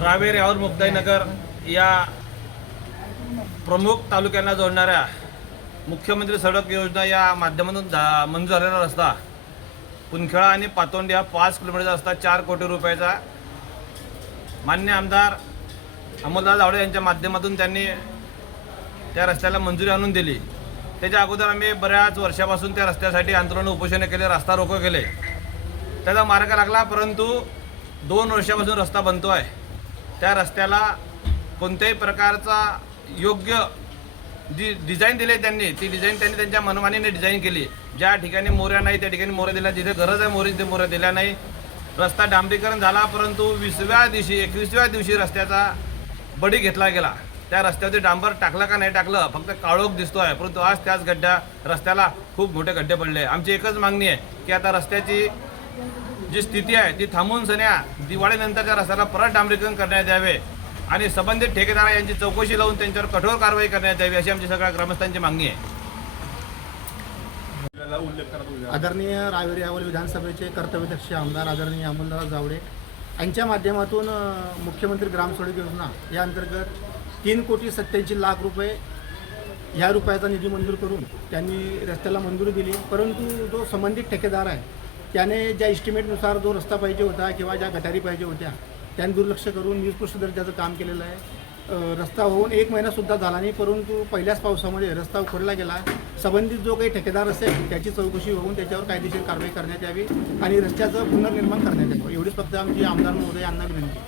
रावेर यावर मुक्ताईनगर या प्रमुख तालुक्यांना जोडणाऱ्या मुख्यमंत्री सडक योजना या माध्यमातून मंजूर झालेला रस्ता पुनखेळा आणि पातोंडी हा 5 किलोमीटरचा रस्ता 4 कोटी रुपयाचा मान्य आमदार अमोलदास जावळे यांच्या माध्यमातून त्यांनी त्या रस्त्याला मंजुरी आणून दिली। त्याच्या अगोदर आम्ही बऱ्याच वर्षापासून त्या रस्त्यासाठी आंदोलन उपोषण केले, रस्ता रोको केले, त्याचा मार्ग लागला, परंतु 2 वर्षापासून रस्ता बनतो आहे। त्या रस्त्याला कोणत्याही प्रकारचा योग्य जी डिझाईन दिली त्यांनी, ती डिझाईन त्यांनी त्यांच्या मनमानीने डिझाईन केली। ज्या ठिकाणी मोऱ्या नाही त्या ठिकाणी मोऱ्या दिल्या, जिथे गरज आहे मोरी तिथे मोऱ्या दिल्या नाही। रस्ता डांबरीकरण झाला, परंतु 21व्या दिवशी रस्त्याचा बडी घेतला गेला। त्या रस्त्यावरती डांबर टाकला का नाही टाकलं, फक्त काळोख दिसतो आहे, परंतु आज त्याच रस्त्याला खूप मोठे खड्डे पडले। आमची एकच मागणी आहे की आता रस्त्याची जी स्थिती आहे ती थांबवून सन्या दिवाळीनंतरच्या रस्त्याला परत डांबरीकरण करण्यात यावे आणि संबंधित ठेकेदार यांची चौकशी लावून त्यांच्यावर कठोर कारवाई करण्यात यावी, अशी आमची सगळ्या ग्रामस्थांची मागणी आहे। आदरणीय रावेर यावल विधानसभेचे कर्तव्यदक्ष आमदार आदरणीय अमोलदास जावळे यांच्या माध्यमातून मुख्यमंत्री ग्राम सडक योजना या अंतर्गत 3,87,00,000 रुपये ह्या रुपयाचा निधी मंजूर करून त्यांनी रस्त्याला मंजुरी दिली। परंतु जो संबंधित ठेकेदार आहे त्याने ज्या इस्टिमेटनुसार जो रस्ता पाहिजे होता किंवा ज्या गटारी पाहिजे होत्या त्यांनी दुर्लक्ष करून निकृष्ट दर्जाचं काम केलेलं आहे। रस्ता होऊन 1 महिनासुद्धा झाला नाही, परंतु पहिल्याच पावसामध्ये रस्ता उखडला गेला। संबंधित जो काही ठेकेदार असेल त्याची चौकशी होऊन त्याच्यावर कायदेशीर कारवाई करण्यात यावी आणि रस्त्याचं पुनर्निर्माण करण्यात यावं, एवढीच फक्त आमची आमदार महोदय यांना विनंती।